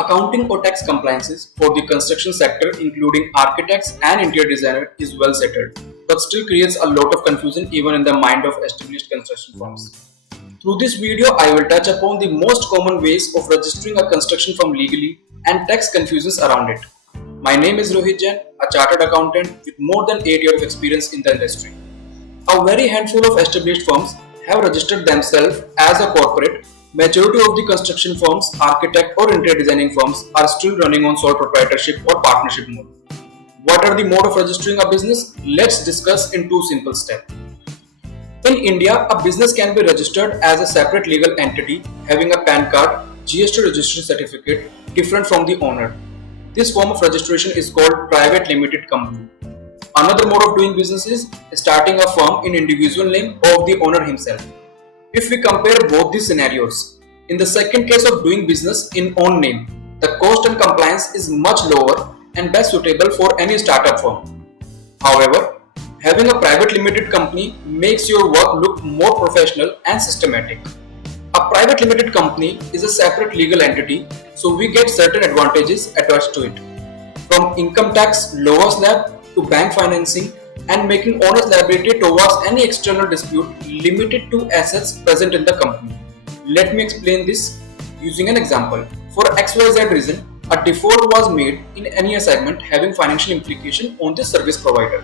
Accounting or tax compliances for the construction sector, including architects and interior designer, is well settled, but still creates a lot of confusion even in the mind of established construction firms. Through this video, I will touch upon the most common ways of registering a construction firm legally and tax confusions around it. My name is Rohit Jain, a chartered accountant with more than 8 years of experience in the industry. A very handful of established firms have registered themselves as a corporate. Majority of the construction firms, architect or interior designing firms are still running on sole proprietorship or partnership mode. What are the mode of registering a business? Let's discuss in two simple steps. In India, a business can be registered as a separate legal entity having a PAN card, GST registration certificate different from the owner. This form of registration is called private limited company. Another mode of doing business is starting a firm in individual name of the owner himself. If we compare both these scenarios, in the second case of doing business in own name, the cost and compliance is much lower and best suitable for any startup firm. However, having a private limited company makes your work look more professional and systematic. A private limited company is a separate legal entity, so we get certain advantages attached to it. From income tax lower slab to bank financing and making owner's liability towards any external dispute limited to assets present in the company. Let me explain this using an example. For XYZ reason, a default was made in any assignment having financial implication on the service provider.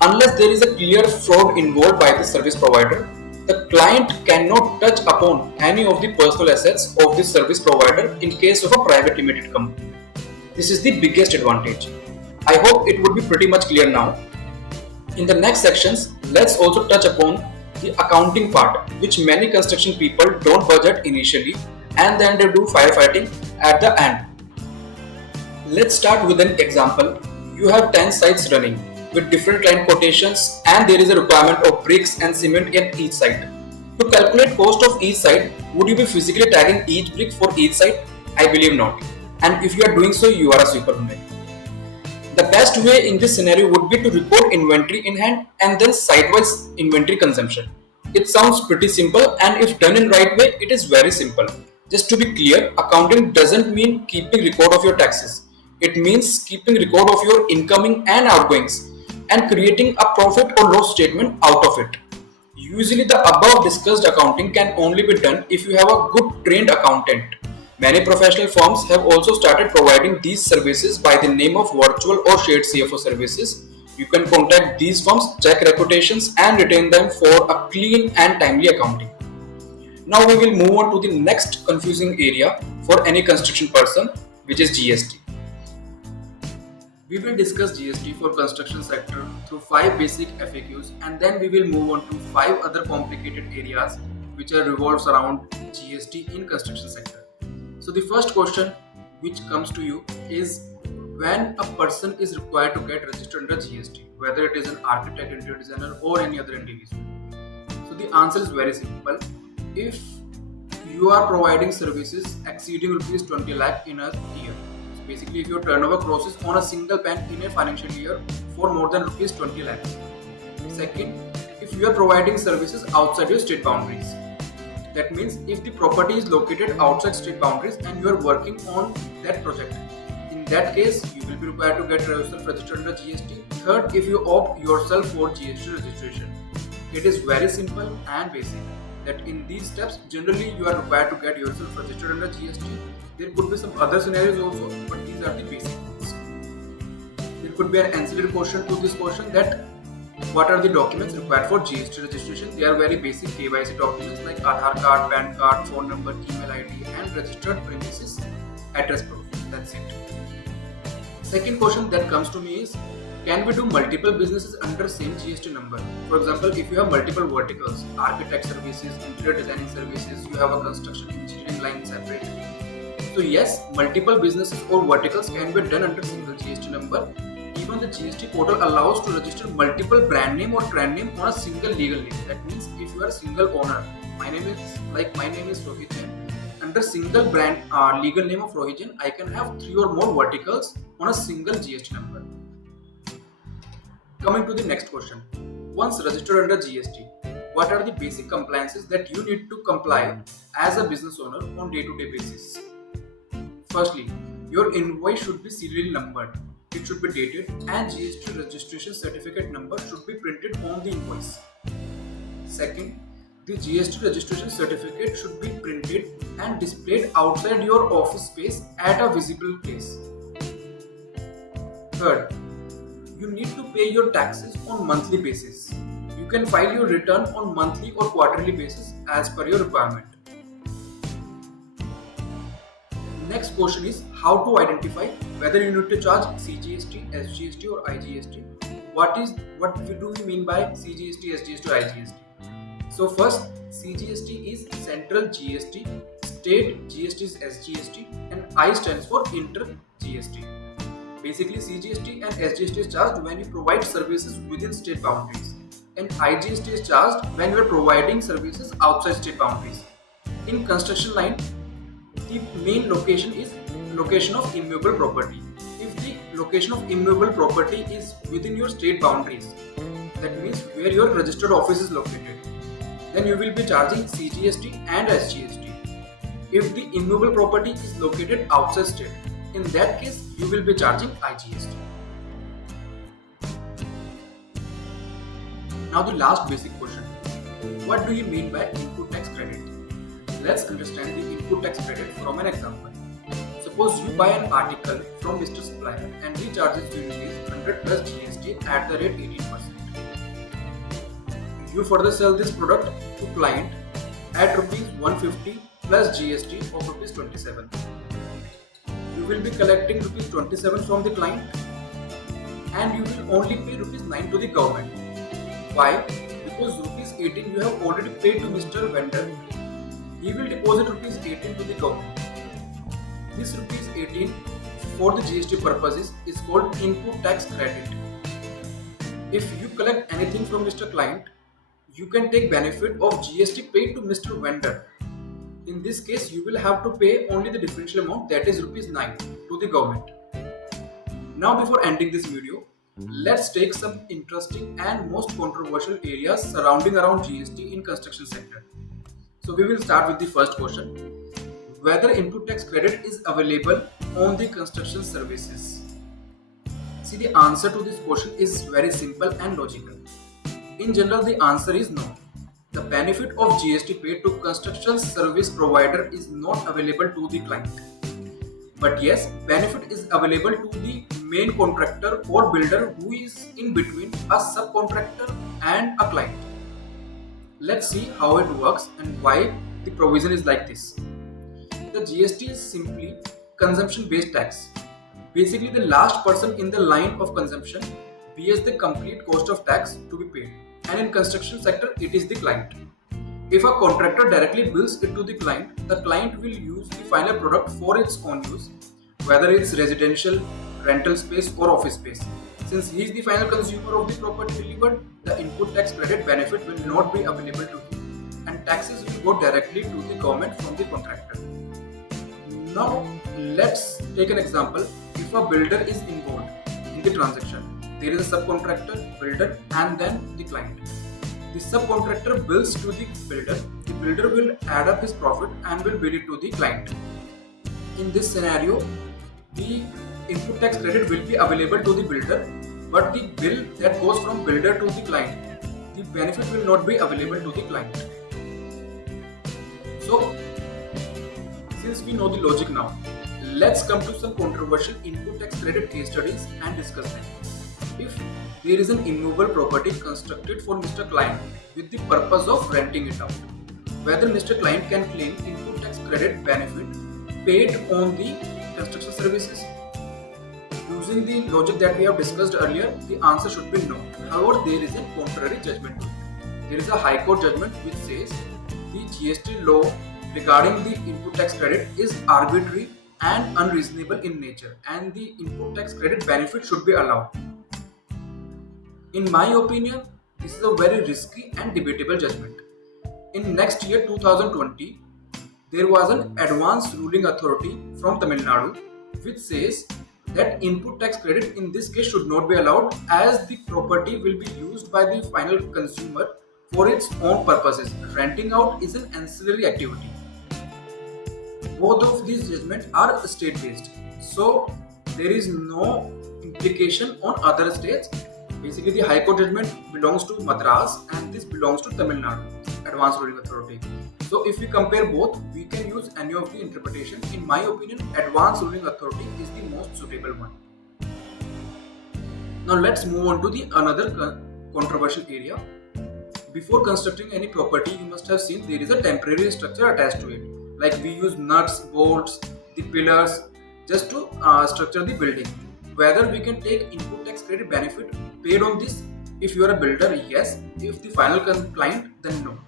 Unless there is a clear fraud involved by the service provider, the client cannot touch upon any of the personal assets of the service provider in case of a private limited company. This is the biggest advantage. I hope it would be pretty much clear now. In the next sections, let's also touch upon the accounting part, which many construction people don't budget initially and then they do firefighting at the end. Let's start with an example. You have 10 sites running with different client quotations and there is a requirement of bricks and cement in each site. To calculate cost of each site, would you be physically tagging each brick for each site? I believe not. And if you are doing so, you are a superhuman. The best way in this scenario would be to record inventory in hand and then site-wise inventory consumption. It sounds pretty simple and if done in right way, it is very simple. Just to be clear, accounting doesn't mean keeping record of your taxes. It means keeping record of your incoming and outgoings and creating a profit or loss statement out of it. Usually the above discussed accounting can only be done if you have a good trained accountant. Many professional firms have also started providing these services by the name of virtual or shared CFO services. You can contact these firms, check reputations and retain them for a clean and timely accounting. Now we will move on to the next confusing area for any construction person, which is GST. We will discuss GST for construction sector through 5 basic FAQs and then we will move on to 5 other complicated areas which are revolves around GST in construction sector. So the first question which comes to you is when a person is required to get registered under GST, whether it is an architect, interior designer or any other individual. So the answer is very simple. If you are providing services exceeding rupees 20 lakh in a year. So basically if your turnover crosses on a single pen in a financial year for more than rupees 20 lakhs. Second, if you are providing services outside your state boundaries. That means if the property is located outside state boundaries and you are working on that project. In that case, you will be required to get yourself registered under GST. Third, if you opt yourself for GST registration. It is very simple and basic that in these steps, generally you are required to get yourself registered under GST. There could be some other scenarios also, but these are the basic ones. There could be an ancillary question to this question that what are the documents required for GST registration? They are very basic KYC documents like Aadhaar card, PAN card, phone number, email ID and registered premises address proof. That's it. Second question that comes to me is, can we do multiple businesses under same GST number? For example, if you have multiple verticals, architect services, interior designing services, you have a construction engineering line separate. So yes, multiple businesses or verticals can be done under single GST number. Even the GST portal allows to register multiple brand name or trend name on a single legal name. That means if you are a single owner, my name is Rohit Jain. Under single brand legal name of Rohit Jain, I can have 3 or more verticals on a single GST number. Coming to the next question. Once registered under GST, what are the basic compliances that you need to comply as a business owner on day-to-day basis? Firstly, your invoice should be serial numbered. It should be dated and GST registration certificate number should be printed on the invoice. Second, the GST registration certificate should be printed and displayed outside your office space at a visible place. Third, you need to pay your taxes on monthly basis. You can file your return on monthly or quarterly basis as per your requirement. Next question is how to identify whether you need to charge CGST, SGST or IGST. What do we mean by CGST, SGST or IGST? So first, CGST is Central GST, State GST is SGST, and I stands for Inter GST. Basically, CGST and SGST is charged when you provide services within state boundaries, and IGST is charged when you are providing services outside state boundaries. In construction line, the main location is location of immovable property. If the location of immovable property is within your state boundaries, that means where your registered office is located, then you will be charging CGST and SGST. If the immovable property is located outside state, in that case you will be charging IGST. Now the last basic question. What do you mean by input tax credit? Let's understand the input tax credit from an example. Suppose you buy an article from Mr. Supplier and he charges you ₹100 plus GST at the rate 18%. You further sell this product to client at ₹150 plus GST of ₹27. You will be collecting ₹27 from the client and you will only pay ₹9 to the government. Why? Because ₹18 you have already paid to Mr. Vendor. He will deposit ₹18 to the government. This ₹18 for the GST purposes is called input tax credit. If you collect anything from Mr. Client, you can take benefit of GST paid to Mr. Vendor. In this case, you will have to pay only the differential amount, that is ₹9 to the government. Now before ending this video, let's take some interesting and most controversial areas surrounding around GST in construction sector. So we will start with the first question. Whether input tax credit is available on the construction services. See, the answer to this question is very simple and logical. In general, the answer is no. The benefit of GST paid to construction service provider is not available to the client. But yes, benefit is available to the main contractor or builder who is in between a subcontractor and a client. Let's see how it works and why the provision is like this. The GST is simply consumption-based tax. Basically, the last person in the line of consumption bears the complete cost of tax to be paid. And in construction sector, it is the client. If a contractor directly bills it to the client will use the final product for its own use, whether it's residential, rental space or office space. Since he is the final consumer of the property delivered, the input tax credit benefit will not be available to him and taxes will go directly to the government from the contractor. Now let's take an example. If a builder is involved in the transaction, there is a subcontractor, builder and then the client. The subcontractor bills to the builder will add up his profit and will bill it to the client. In this scenario, the input tax credit will be available to the builder, but the bill that goes from builder to the client, the benefit will not be available to the client. So, since we know the logic now, let's come to some controversial input tax credit case studies and discuss them. If there is an immovable property constructed for Mr. Client with the purpose of renting it out, whether Mr. Client can claim input tax credit benefit paid on the construction services. Using the logic that we have discussed earlier, the answer should be no. However, there is a contrary judgment to it. There is a High Court judgment which says the GST law regarding the input tax credit is arbitrary and unreasonable in nature, and the input tax credit benefit should be allowed. In my opinion, this is a very risky and debatable judgment. In next year 2020, there was an advance ruling authority from Tamil Nadu which says that input tax credit in this case should not be allowed, as the property will be used by the final consumer for its own purposes. Renting out is an ancillary activity. both of these judgments are state based, so there is no implication on other states. Basically, the High Court judgment belongs to Madras and this belongs to Tamil Nadu, Advanced Ruling Authority. So if we compare both, we can use any of the interpretation. In my opinion, Advanced Ruling Authority is the most suitable one. Now let's move on to the another controversial area. Before constructing any property, you must have seen there is a temporary structure attached to it. Like we use nuts, bolts, the pillars just to structure the building. Whether we can take input tax credit benefit paid on this, if you are a builder, yes. If the final client, then no.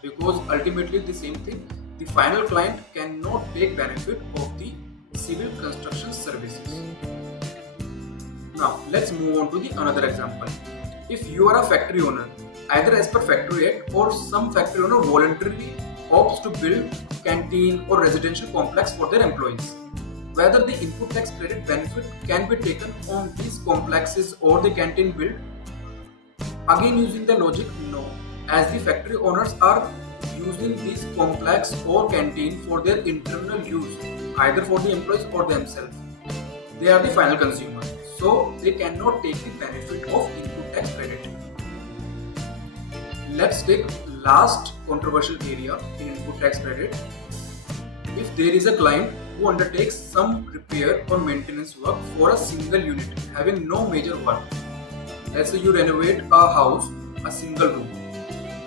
Because ultimately the same thing, the final client cannot take benefit of the civil construction services. Now let's move on to the another example. If you are a factory owner, either as per Factory Act or some factory owner voluntarily opts to build canteen or residential complex for their employees, whether the input tax credit benefit can be taken on these complexes or the canteen built, again using the logic, no, as the factory owners are using this complex or canteen for their internal use, either for the employees or themselves. They are the final consumer, so they cannot take the benefit of input tax credit. Let's take last controversial area in input tax credit. If there is a client who undertakes some repair or maintenance work for a single unit having no major work, let's say you renovate a house, a single room.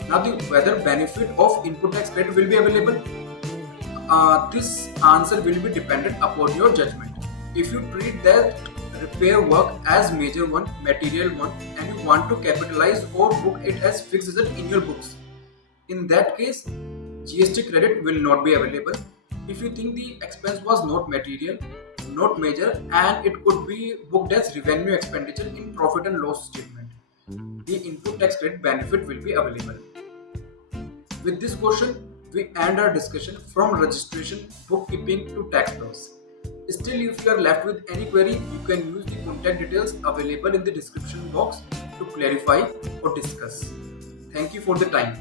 Now whether benefit of input tax credit will be available, this answer will be dependent upon your judgment. If you treat that repair work as major one, material one, and you want to capitalize or book it as fixed asset in your books, in that case GST credit will not be available. If you think the expense was not material, not major, and it could be booked as revenue expenditure in profit and loss statement, the input tax credit benefit will be available. With this question, we end our discussion from registration, bookkeeping to tax laws. Still, if you are left with any query, you can use the contact details available in the description box to clarify or discuss. Thank you for the time.